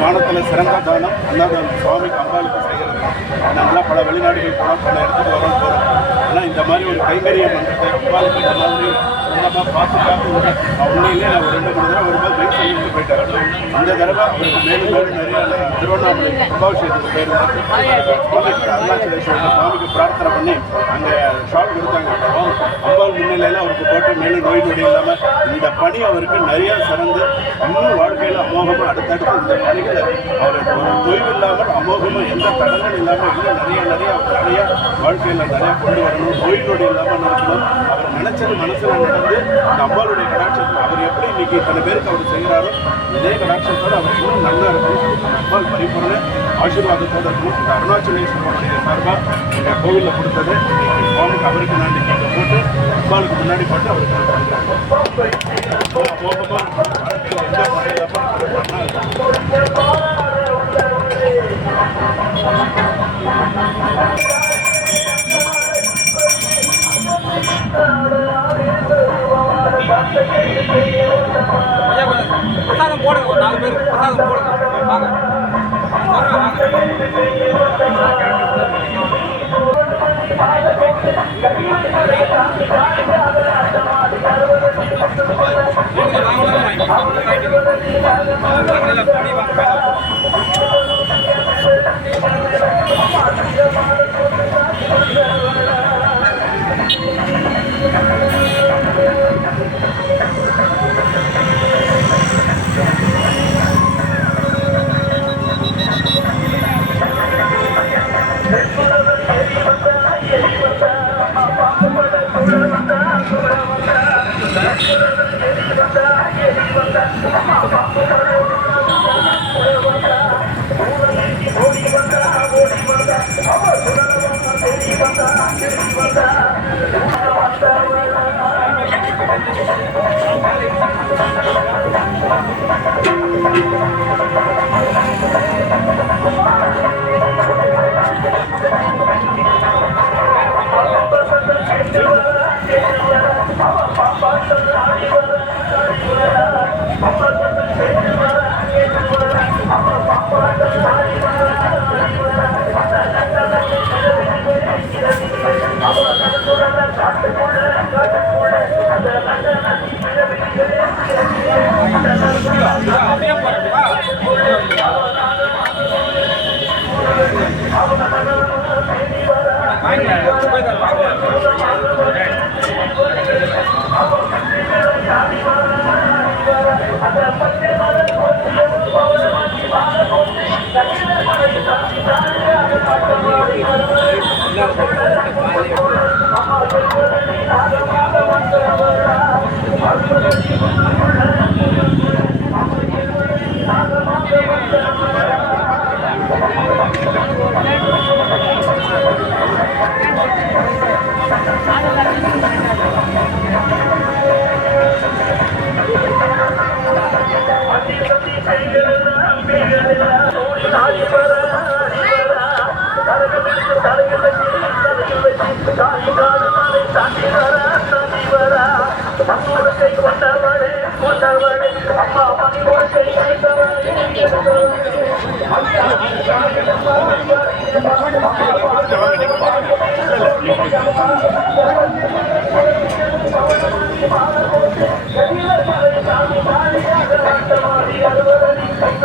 தானத்தில் சிறந்த தானம் அன்னதானம் சுவாமிக்கு அம்பாளுக்கு செய்கிறது. நம்மளாம் பல வெளிநாடுகள் போகிறோம், பல இடத்துக்கு போகிறோம். ஆனால் இந்த மாதிரி ஒரு கைங்கரியம் பண்ணுறது அம்பாளுக்கு இந்த மாதிரி சொந்தமாக பார்த்து உண்மையிலே நான் ஒரு 2-3 தடவை வரும்போது பைக் சொல்லிட்டு போயிட்டாங்க. அந்த தடவை அவருக்கு மேலும் நிறைய திருவண்ணாமலை கும்பாபிஷேகத்துக்கு போயிருந்தாங்க. அருணாச்சலேஸ்வரர் சுவாமிக்கு பிரார்த்தனை பண்ணி அங்கே ஷால் கொடுத்தாங்க. அம்பாள் முன்னிலையில் அவருக்கு போட்டு மேலும் நோய் நொடி இல்லாமல் இந்த பணி அவருக்கு நிறைய சிறந்து இன்னும் வாழ்க்கையில் அமோகமாக அடுத்தடுத்து இந்த பணிகளை அவர் ஒரு தொய்வு இல்லாமல் அமோகமாக எந்த தடங்கள் இல்லாமல் இன்னும் நிறைய வாழ்க்கையில் நிறையா கொண்டு வரணும், நோய் நொடி இல்லாமல் நடக்கணும். அவர் நினைச்சது மனசில் நடந்து இந்த அம்பாளுடைய கடாட்சத்தில் அவர் எப்படி இன்னைக்கு இத்தனை பேருக்கு அவர் செய்கிறாரோ இதே கடாட்சத்தோடு அவர் இன்னும் நல்லா இருக்கணும். அம்பாள் பரிபூர்ண ஆசீர்வாதத்தோடு இருக்கணும். இந்த அருணாச்சலேஸ்வரருடைய சார்பாக எங்கள் கோவிலில் கொடுத்தது சுவாமிக்கு அவருக்கு நன்றி கேட்க போட்டு அம்பாளுக்கு முன்னாடி போட்டு அவருக்கு எந்த பிரசாதம் போடுங்க, ஒரு 4 பேர் பிரசாதம் போடுங்க. வாங்க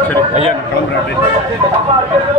சரி ஐயா நான் கிளம்புறேன் அப்படியே.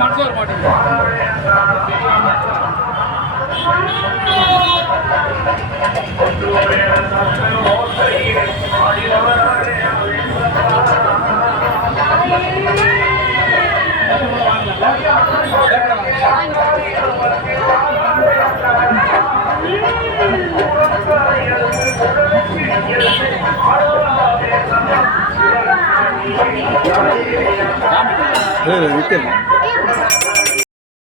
மனசு வர மாட்டேங்குது. விட்டு